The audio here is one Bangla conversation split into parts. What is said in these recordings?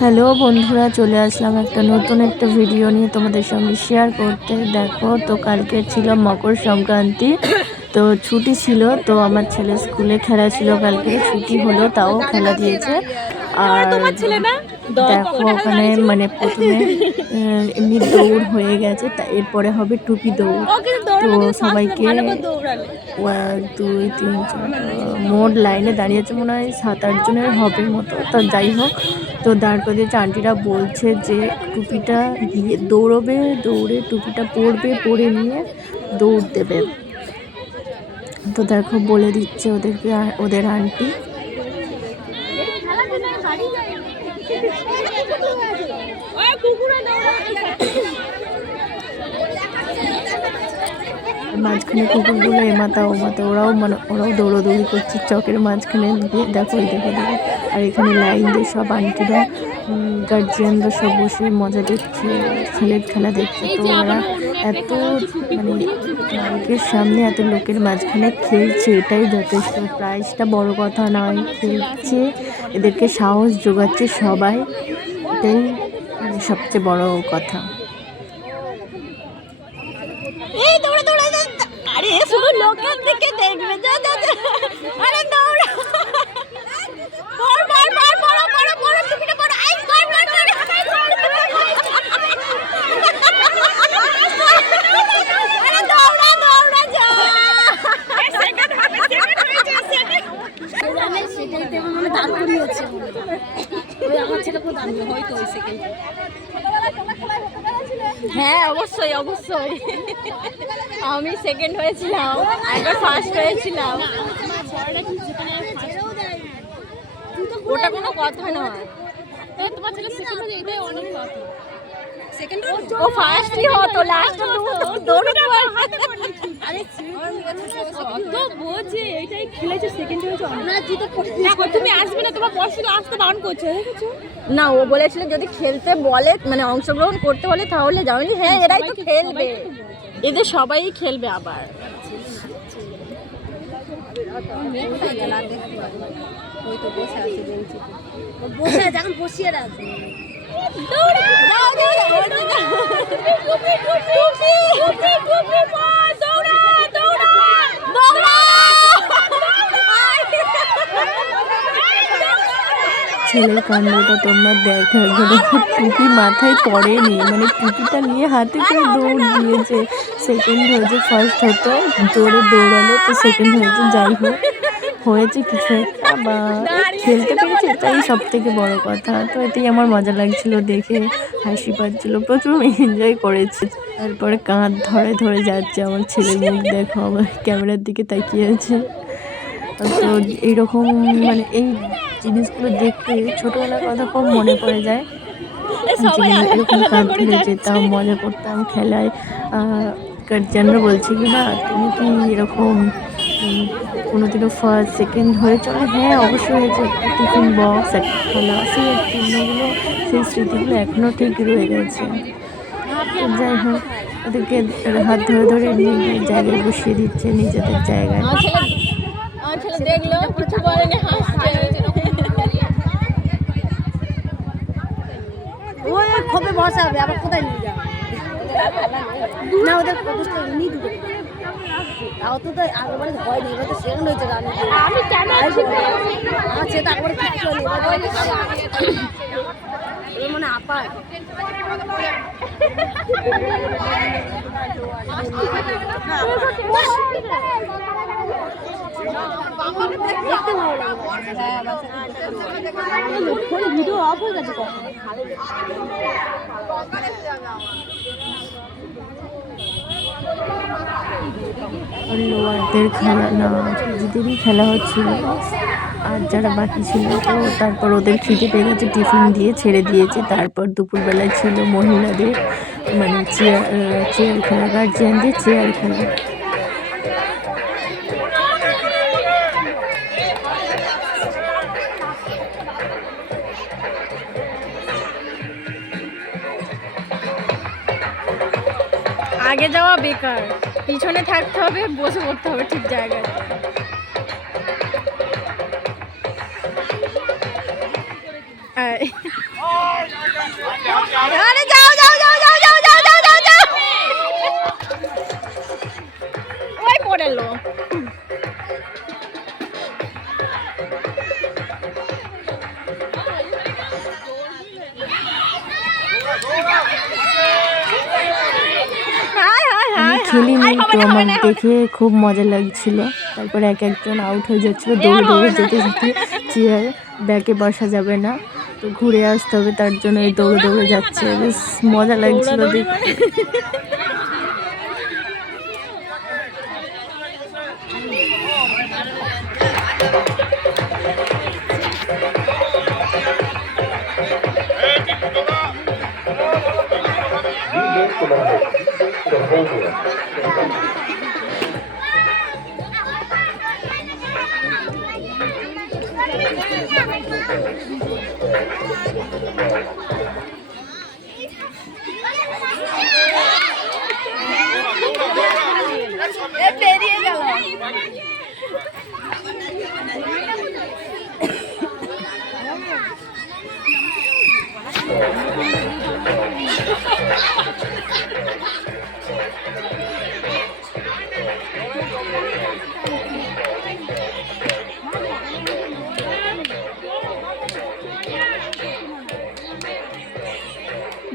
হ্যালো বন্ধুরা, চলে আসলাম নতুন একটা ভিডিও নিয়ে তোমাদের সঙ্গে শেয়ার করতে। দেখো তো, কালকে ছিল মকর সংক্রান্তি, তো ছুটি ছিল। তো আমার ছেলে স্কুলে খেলা ছিল, কালকে ছুটি হলো তাও খেলা দিয়েছে। আর দেখো ওখানে মানে প্রথমে এমনি দৌড় হয়ে গেছে, তা এরপরে হবে টুপি দৌড়। তো সবাইকে 1 2 3 4 মোট লাইনে দাঁড়িয়েছে, মনে হয় 7-8 জনের হবে মতো। তো যাই হোক, তো দাঁড় করে দিয়েছে। আন্টিরা বলছে যে টুপিটা দিয়ে দৌড়বে, দৌড়ে টুপিটা পরবে, পরে নিয়ে দৌড় দেবে। তো দেখো বলে দিচ্ছে ওদেরকে, ওদের আন্টি। মাঝখানে কুকুরগুলো এমাতা ওমাতা, ওরাও দৌড়াদৌড়ি করছে চকের মাঝখানে দিয়ে। দেখো দেখো দেখো। আর এখানে লাইন দিয়ে সব আন্টিরা, গার্জিয়ানরা সব বসে মজা দেখছে, ছেলের খেলা দেখছে। তো ওরা এত মানে মাইকের সামনে এত লোকের মাঝখানে খেলছে, এটাই যথেষ্ট। প্রাইজটা বড় কথা নয়, খেলছে, এদেরকে সাহস যোগাচ্ছে সবাই, এটাই মানে সবচেয়ে বড় কথা। আরে শুধু লোকের দিকে দেখবে, যা যা যা। আরে দৌড়া, পড় পড় পড় পড় পড় পড় টুপিটা পড়। আই পড় পড় পড়। আরে দৌড়া দৌড়া যা। সেকেন্ড হয়েছে সেকেন্ড। আমি সেটাই তো মনে দাঁড় করিয়েছে। ওই আমার ছেলে পুরো দাঁড়িয়ে হয়তো ওই সেকেন্ড। হ্যাঁ অবশ্যই অবশ্যই, আমি সেকেন্ড হয়েছিলাম, একবার ফার্স্ট হয়েছিলাম। ওটা কোনো কথা নয়, তোমার ছেলে সেকেন্ড হয়ে এটাই অনেক কথা। সেকেন্ড ও ফার্স্টই হতো, লাস্ট দৌড়ে আরে তো বোঝে এইটাই খেলেছে, সেকেন্ড হয়েছে না। দেখো তুমি আসবে না, তোমার বয়স আসতে বারণ করছে, দেখেছো না? ও বলেছিল যদি খেলতে বলে, মানে অংশগ্রহণ করতে বলে তাহলে যাওনি। হ্যাঁ এরাই তো খেলবে, এদের সবাই খেলবে আবার। বসে যখন বসিয়ে রাখবে ছেলের কাণ্ডটা তোমরা দেখো, টুপি মাথায় পড়েনি, মানে টুপিটা নিয়ে হাতে করে দৌড় দিয়েছে। সেকেন্ড হয়েছে, ফার্স্ট হতো জোরে দৌড়ালো তো সেকেন্ড হয়েছে। যাই হোক, হয়েছে কিছু একটা বা খেলতে পেরেছে, এটাই সব থেকে বড় কথা। তো এতেই আমার মজা লাগছিল দেখে, হাসি পাচ্ছিল, প্রচুর এনজয় করেছে। তারপরে কাঁধ ধরে ধরে যাচ্ছে আমার ছেলের মুখ দেখো, আমার ক্যামেরার দিকে তাকিয়েছে। তো এইরকম মানে এই জিনিসগুলো দেখতে ছোটোবেলার কথা খুব মনে পড়ে যায়। এরকম কাঁধ ধরে যেতাম, মজা করতাম খেলায়। গার্জিয়ানরা বলছে কি না, তুমি কি এরকম কোনোদিনও ফার্স্ট সেকেন্ড হয়েছো? হ্যাঁ অবশ্যই হয়েছে, একটা টিফিন বক্স, একটা খেলা, সেই চিহ্নগুলো, সেই স্মৃতিগুলো এখনও ঠিক রয়ে গেছে। যাই হোক, ওদেরকে হাত ধরে ধরে নিয়ে গিয়ে জায়গায় বসিয়ে দিচ্ছে, নিজেদের জায়গায়। দেখলো কিছু বলেনি, হাসছে। ওই খোপে বসাবে, আবার কোথায় নিয়ে যাবে না? ওদের এমনি দুটো অত তো আগেবারে হয়নি, এবার তো সেকেন্ড হয়েছে। আমি কেন আছে তারপরে কিছু মানে আপায় দেখতে ভালো লাগে। ভিডিও অফ হয়ে গেছে কখন? লোয়ারদের খেলা না, কেজিদেরই খেলা হচ্ছিল। আর যারা বাকি ছিল, তো তারপর ওদের খিদে পেয়ে গেছে, টিফিন দিয়ে ছেড়ে দিয়েছে। তারপর দুপুরবেলায় ছিল মহিলাদের মানে চেয়ার খেলা, গার্জিয়ানদের চেয়ার খেলা। আগে যাওয়া বেকার, পিছনে থাকতে হবে, বসে পড়তে হবে ঠিক জায়গায়। আরে যাও যাও যাও যাও যাও যাও যাও যাও যাও ওই পড়েলো খেলিনি তো আমার দেখে খুব মজা লাগছিল। তারপরে এক একজন আউট হয়ে যাচ্ছিল, দৌড়ে দৌড়ে যেতে যেতে চেয়ার ব্যাকে বসা যাবে না, তো ঘুরে আসতে হবে, তার জন্য এই দৌড়ে দৌড়ে যাচ্ছে, বেশ মজা লাগছিল দেখতে। বেরিয়ে গেল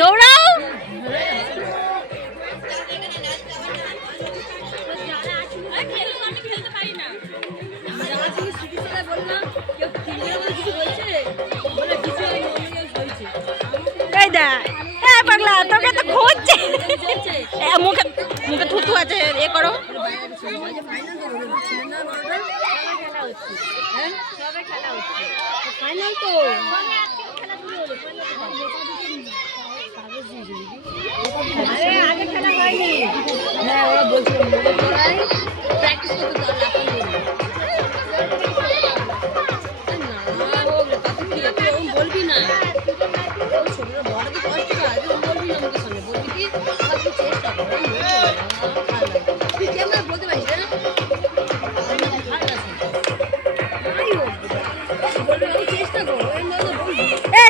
দৌড়াও পাগলা তোকে তো খুঁজছে মুখে মুখে থুতু আছে এ করো ফাইনাল তো আগে খেলা হয়নি হ্যাঁ ওরা বলছিল প্র্যাকটিস করতে বলবি না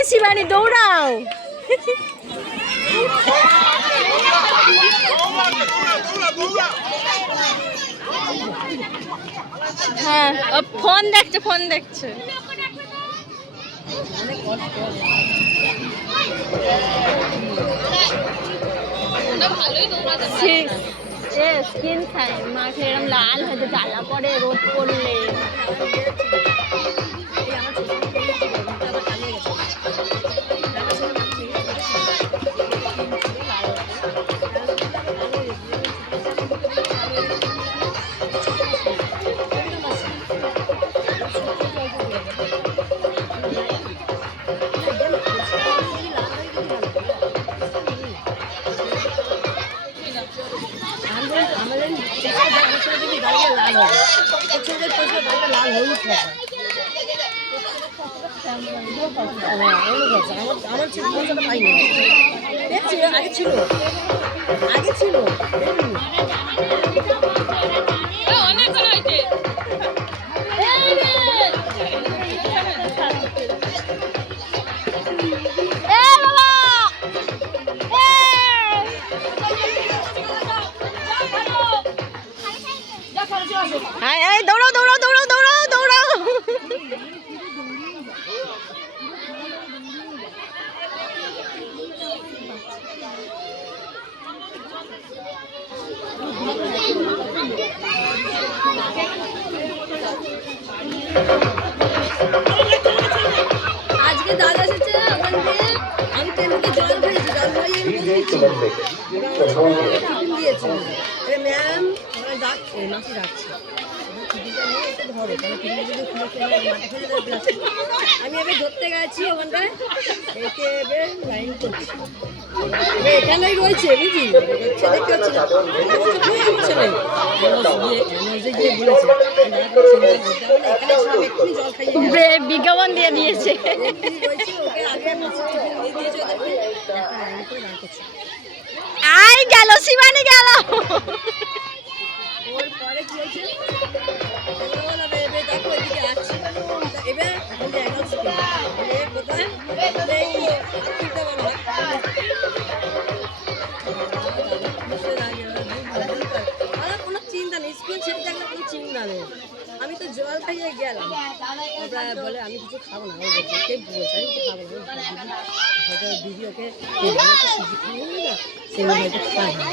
শিবানী দৌড়াও হ্যাঁ ফোন দেখছে স্কিন মাঠে এরকম লাল হয়ে জ্বালা পড়ে রোদ পড়লে আগে ছিল দৌড়াও দৌড়াও দৌড়াও দৌড়াও দৌড়াও আজকে দাদা এসেছে ওখান থেকে আমি টেবিলে জল খেয়েছি জল খাইয়ে ম্যাম ডাকছে মাসি ডাকছে আমি আগে ধরতে গেছি ওখানটায় লাইন করছি এখানেই রয়েছে বুঝলি দেখতে পাচ্ছি বিজ্ঞাপন দিয়ে দিয়েছে আই গেল শিবানী গেল ওর পরে কি হয়েছে দেখো এদিকে আসছে এবার কোথায় খাইয়ে গেলাম, ওরা বলে আমি কিছু খাবো না, ও বলছে কে বলছে আমি কিছু খাবো না, হয়তো দিদি ওকে সুজি খাবো না সে হয়তো খায় না।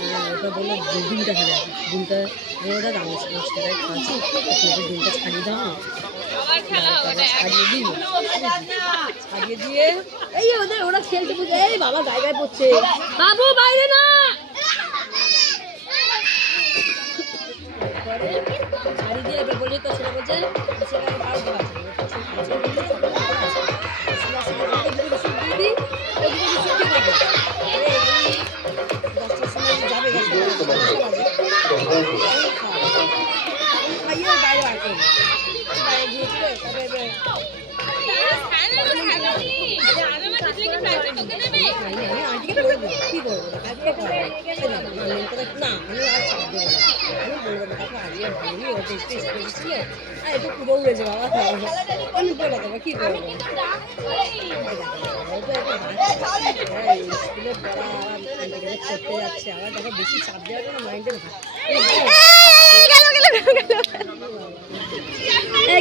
হ্যাঁ ওটা বললো ডিমটা খাবে, ডিমটা ওটা রান্না সেটাই খাচ্ছি, ডিমটা ছাড়িয়ে দাও, ছাড়িয়ে দিই, ছাড়িয়ে দিয়ে এই ওদের ওরা খেলতে বুঝে এই বাবা গায়ে গায়ে পড়ছে, বাবু বাইরে না, ছাড়ি দিয়ে এবার বলি তো সেটা বলছে সেখানে ভালো দেওয়া কি করবো না আমি আর ছাড় দেবো না, আমি বলবো না কাকু আজকে ভালোই ওটা একটু এসেছিল আর একটু দৌড়েছে বাবা, আমি বলে দেবো কী করবো স্কুলে পড়া আবার করতে যাচ্ছে, আবার দেখো বেশি চাপ দেওয়ার জন্য মাইন্ডে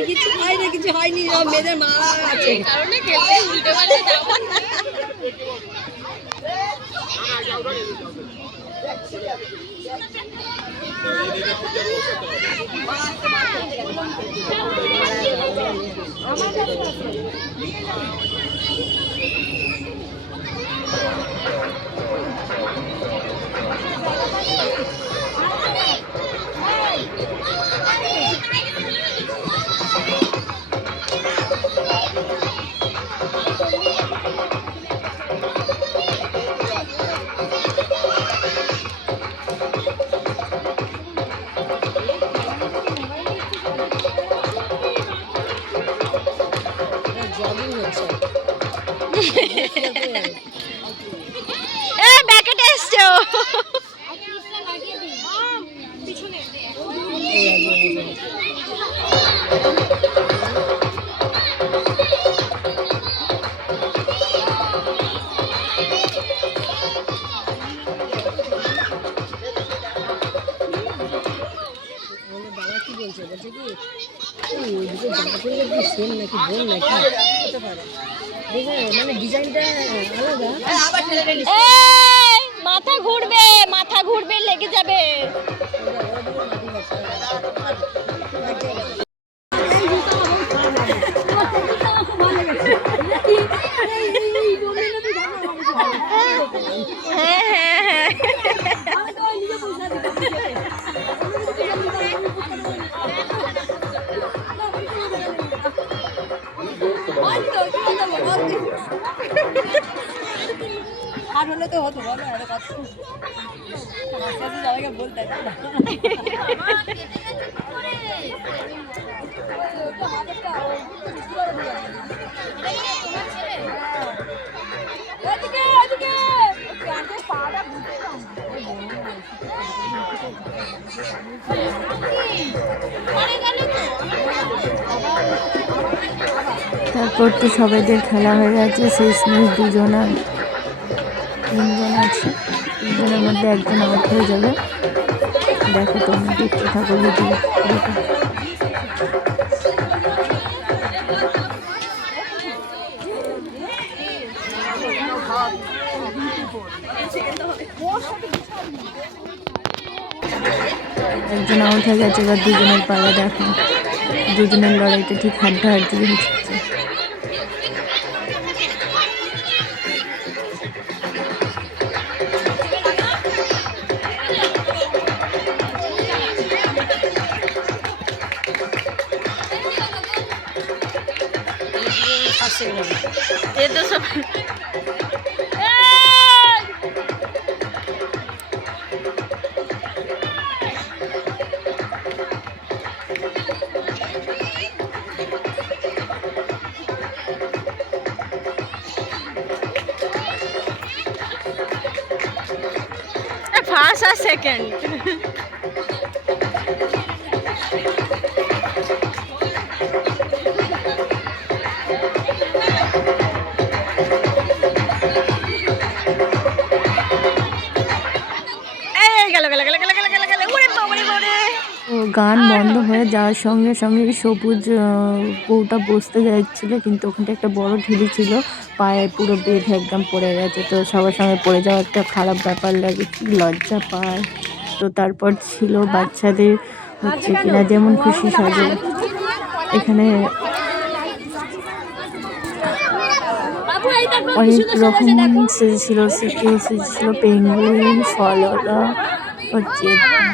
কিছু হয় না, কিছু হয়নি, মেয়েদের মা আছে কারণে খেলতে উল্টে পাল্টে ব্যাকেটে এসছো বাবা কি বলছে, বলছে কি ওইদিকে জামা পড়লে কি সেম নাকি বোন নাকি হতে পারে, মানে ডিজাইনটা আলাদা, মাথা ঘুরবে, মাথা ঘুরবে, লেগে যাবে। আর হলে তো হতো বলো, এত কষ্ট সবাইকে বলতে তারপর তো সবাইদের খেলা হয়ে গেছে, শেষমেশ তিনজন আছে, তিনজনের মধ্যে একজন আউট হয়ে যাবে। দেখো তোমরা দেখতে থাকো ভিডিও। একজন আউট হয়ে গেছে, এবার দুজনের পালা। দেখো দুজনের লড়াইটা ঠিক হাড্ডাহাড্ডি হচ্ছে। ये तो सब फर्स्ट और सेकंड গান বন্ধ হয়ে যাওয়ার সঙ্গে সঙ্গে সবুজ বউটা বসতে যাচ্ছিল, কিন্তু ওখানটা একটা বড় ঢিবি ছিল, পায়ে পুরো বেঁধে একদম পড়ে গেছে। তো সবার সঙ্গে পড়ে যাওয়া একটা খারাপ ব্যাপার লাগে, কি লজ্জা পায়। তো তারপর ছিল বাচ্চাদের হচ্ছে কিনা যেমন খুশি সাজে। এখানে অনেক রকম সেজেছিল, কেউ সেজেছিল পেঙ্গুইন, ফলরা, হচ্ছে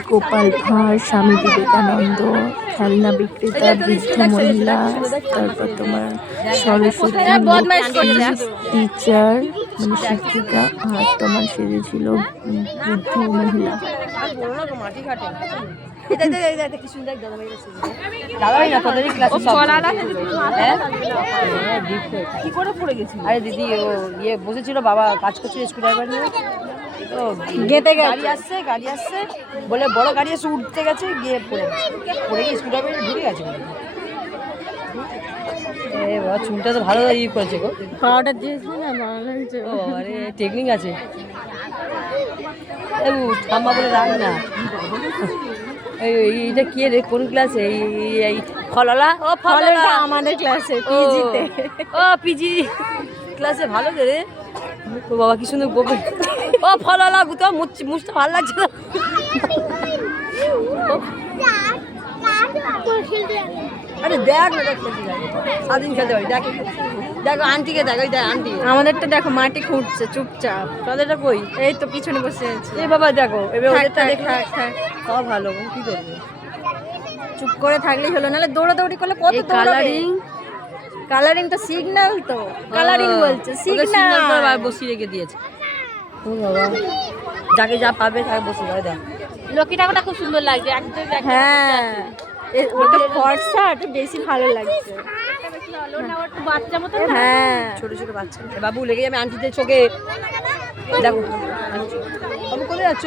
গোপাল ভাঁড়, স্বামী বিবেকানন্দ, খেলনা বিক্রেতা, বৃদ্ধ মহিলা, তারপর তোমার সরস্বতী, টিচার মানে শিক্ষিকা, আর তোমার সেজেছিল বৃদ্ধ মহিলা। আরে দিদি ইয়ে বসেছিল, বাবা কাজ করছিল স্কুল ড্রাইভার নিয়ে, তো গেতে গাড়ি আসছে বলে বড় গাড়ি এসে উঠতে গেছে, গিয়ে পড়ে গিয়ে স্কুল ড্রাইভার ঢুকে গেছে। বাবা চুলটা তো ভালো ইয়ে করেছে গো, পাউডার দিয়েছি না, ভালো লাগছে। ও আরে টেকনিক আছে। ঠাম্মা বলে রাখ না। এইটা কি রে, কোন ক্লাসে? এই ফললা, ও ফললা আমাদের ক্লাসে পিজিতে। ও পিজি ক্লাসে, ভালো রে। ও বাবা কি সুন্দর গোপে, ও ফললা গুতো মুছতে ভালো লাগছে না। আরে দেখ না, দেখ স্বাধীন খেলতে পারি, দেখ দেখো আন্টিকে, দেখো দেখ আন্টি। আমাদেরটা দেখো মাটি খুঁড়ছে চুপচাপ। তাদেরটা কই? এই তো পিছনে বসে আছে। এই বাবা দেখো, এবার ওদেরটা দেখে থাক। সব ভালো, কি করবে? চুপ করে থাকলেই হলো, নাহলে দৌড়াদৌড়ি করলে কত কালারিং, কালারিং তো সিগন্যাল, তো কালারিং বলছে সিগন্যাল বসিয়ে রেখে দিয়েছে। ও বাবা, যাকে যা পাবে তাকে বসে যাবে। দেখ লক্ষ্মী ঠাকুরটা খুব সুন্দর লাগছে একদম। হ্যাঁ, ওটা ফর্সা, ওটা বেশি ভালো লাগছে। বাচ্চা মতো, হ্যাঁ ছোট ছোট বাচ্চা। বাবু লেগে যাবে আন্টিদের চোখে। দেখো বাবু কোথায় যাচ্ছ?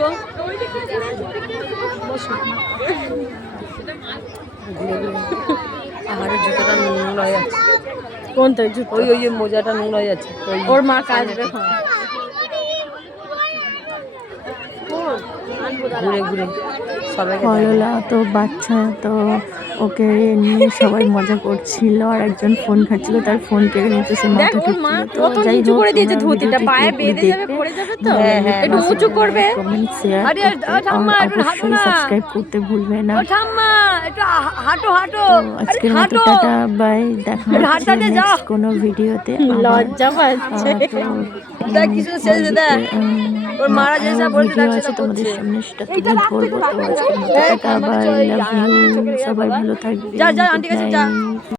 আমাদের জুতোটা নোংরা হয়ে যাচ্ছে। কোনটা জুতো? ওই মোজাটা নোংরা হয়ে যাচ্ছে। ওর মা কাজবে ঘুরে ঘুরে সবাই। ফললা তো বাচ্চা, তো ওকে নিয়ে সবাই মজা করছিল, আর একজন ফোন খাচ্ছিল, তার ফোন কেড়ে নিতে সে মাথা ঠুকছিল। তো যাই হোক, করে দিয়েছে ধুতিটা, পায়ে বেঁধে যাবে, পড়ে যাবে, তো একটু উঁচু করবে। কমেন্ট শেয়ার অবশ্যই সাবস্ক্রাইব করতে ভুলবে না। হাঁটো হাঁটো। আজকের মতো টাটা বাই, দেখা হচ্ছে নেক্সট কোনো ভিডিওতে। লজ্জা পাচ্ছে। দেখ কিছু শেষে দেখ, ওর মারা যে সব বলতে ভিডিও আছে তোমাদের সামনে, সেটা তুলে ধরবো। তো আজকের মতো টাটা বাই, লাভ ইউ, সবাই ভালো থাকবে। যা আন্টি কাছে যা।